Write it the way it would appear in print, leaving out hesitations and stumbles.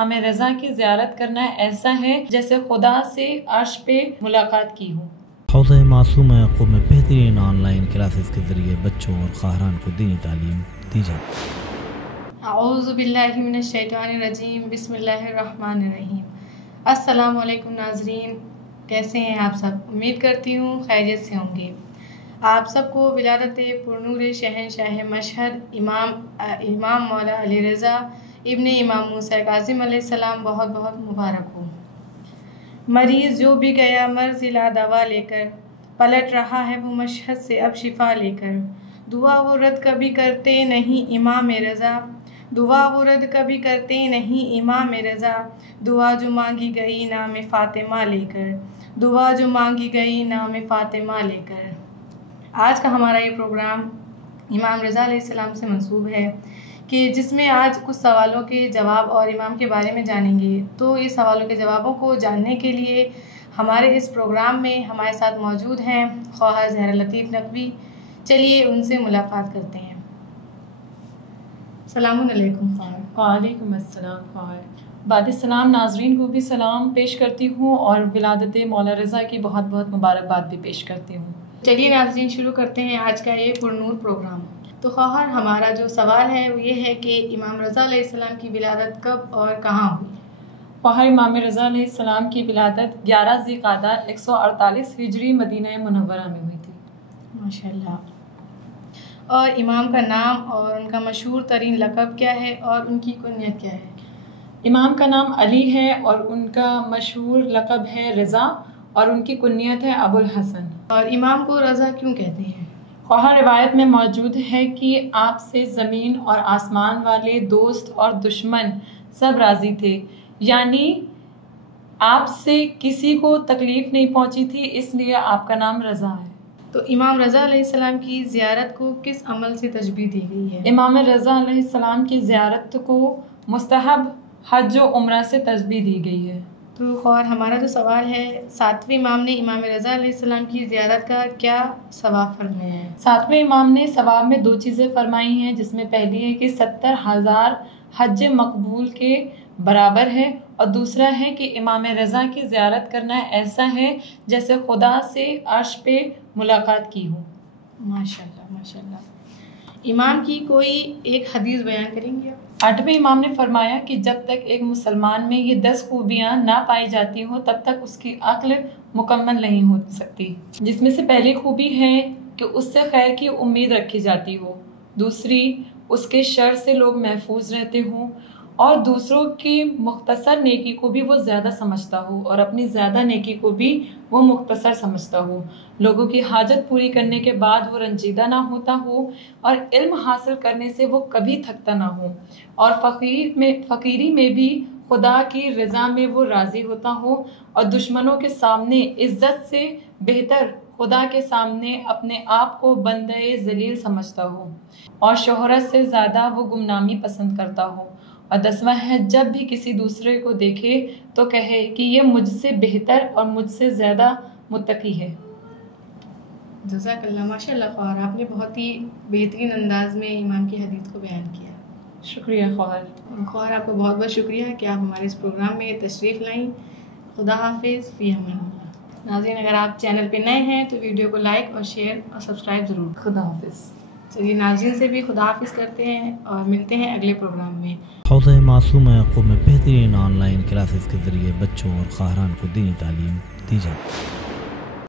امام رضا کی زیارت کرنا ایسا ہے جیسے خدا سے عرش پہ ملاقات کی ہو۔ حوضہ معصومہ یعقوب میں بہترین آن لائن کلاسز کے ذریعے بچوں اور خواہران کو دینی تعلیم دی جاتی ہے۔ اعوذ باللہ من الشیطان الرجیم، بسم اللہ الرحمن الرحیم۔ السلام علیکم ناظرین، کیسے ہیں آپ سب؟ امید کرتی ہوں خیریت سے ہوں گے۔ آپ سب کو ولادت پرنور شہنشاہ مشہد امام مولا علی رضا ابن امام موسیٰ کاظم علیہ السلام بہت بہت مبارک ہو۔ مریض جو بھی گیا مرض لا دوا لے کر، پلٹ رہا ہے وہ مشہد سے اب شفا لے کر۔ دعا وہ رد کبھی کرتے نہیں امام رضا، دعا وہ رد کبھی کرتے نہیں امام رضا۔ دعا جو مانگی گئی نام فاطمہ لے کر، دعا جو مانگی گئی نام فاطمہ لے کر۔ آج کا ہمارا یہ پروگرام امام رضا علیہ السلام سے منسوب ہے کہ جس میں آج کچھ سوالوں کے جواب اور امام کے بارے میں جانیں گے۔ تو یہ سوالوں کے جوابوں کو جاننے کے لیے ہمارے اس پروگرام میں ہمارے ساتھ موجود ہیں خواہر زہرا لطیف نقوی۔ چلیے ان سے ملاقات کرتے ہیں۔ السلام علیکم خواہر۔ وعلیکم السلام خواہر۔ بعد السلام ناظرین کو بھی سلام پیش کرتی ہوں اور ولادت مولا رضا کی بہت بہت مبارکباد بھی پیش کرتی ہوں۔ چلیے ناظرین شروع کرتے ہیں آج کا یہ پرنور پروگرام۔ تو خواہر ہمارا جو سوال ہے وہ یہ ہے کہ امام رضا علیہ السلام کی ولادت کب اور کہاں ہوئی؟ خواہر امام رضا علیہ السلام کی ولادت 11 ذی القعدہ 148 ہجری مدینہ منورہ میں ہوئی تھی۔ ماشاءاللہ۔ اور امام کا نام اور ان کا مشہور ترین لقب کیا ہے اور ان کی کنیت کیا ہے؟ امام کا نام علی ہے اور ان کا مشہور لقب ہے رضا اور ان کی کنیت ہے ابو الحسن۔ اور امام کو رضا کیوں کہتے ہیں؟ خواہر روایت میں موجود ہے کہ آپ سے زمین اور آسمان والے دوست اور دشمن سب راضی تھے، یعنی آپ سے کسی کو تکلیف نہیں پہنچی تھی، اس لیے آپ کا نام رضا ہے۔ تو امام رضا علیہ السلام کی زیارت کو کس عمل سے تشبیہ دی گئی ہے؟ امام رضا علیہ السلام کی زیارت کو مستحب حج و عمرہ سے تشبیہ دی گئی ہے۔ تو خواہر ہمارا جو سوال ہے، 7ویں امام نے امام رضا علیہ السلام کی زیارت کا کیا ثواب فرمایا ہے؟ 7ویں امام نے ثواب میں 2 چیزیں فرمائی ہیں، جس میں پہلی ہے کہ 70,000 حج مقبول کے برابر ہے، اور دوسرا ہے کہ امام رضا کی زیارت کرنا ایسا ہے جیسے خدا سے عرش پہ ملاقات کی ہو۔ ماشاءاللہ ماشاءاللہ۔ امام کی کوئی ایک حدیث بیان کریں گے آپ؟ 8ویں امام نے فرمایا کہ جب تک ایک مسلمان میں یہ 10 خوبیاں نہ پائی جاتی ہوں تب تک اس کی عقل مکمل نہیں ہو سکتی، جس میں سے پہلی خوبی ہے کہ اس سے خیر کی امید رکھی جاتی ہو، دوسری اس کے شر سے لوگ محفوظ رہتے ہوں، اور دوسروں کی مختصر نیکی کو بھی وہ زیادہ سمجھتا ہو اور اپنی زیادہ نیکی کو بھی وہ مختصر سمجھتا ہو، لوگوں کی حاجت پوری کرنے کے بعد وہ رنجیدہ نہ ہوتا ہو، اور علم حاصل کرنے سے وہ کبھی تھکتا نہ ہو، اور فقیری میں بھی خدا کی رضا میں وہ راضی ہوتا ہو، اور دشمنوں کے سامنے عزت سے بہتر خدا کے سامنے اپنے آپ کو بندے ذلیل سمجھتا ہو، اور شہرت سے زیادہ وہ گمنامی پسند کرتا ہو، اور 10واں ہے جب بھی کسی دوسرے کو دیکھے تو کہے کہ یہ مجھ سے بہتر اور مجھ سے زیادہ متقی ہے۔ جزاک اللہ۔ ماشاءاللہ خواہر، آپ نے بہت ہی بہترین انداز میں امام کی حدیث کو بیان کیا۔ شکریہ خواہر۔ خواہر آپ کو بہت بہت شکریہ کہ آپ ہمارے اس پروگرام میں تشریف لائیں۔ خدا حافظ، فی امان اللہ۔ ناظرین اگر آپ چینل پہ نئے ہیں تو ویڈیو کو لائک اور شیئر اور سبسکرائب ضرور۔ خدا حافظ۔ چلیے ناظرین سے بھی خدا حافظ کرتے ہیں اور ملتے ہیں اگلے پروگرام میں۔ حوضہ معصومہ یعقوب میں بہترین آن لائن کلاسز کے ذریعے بچوں اور خواہران کو دینی تعلیم دی جاتی ہے۔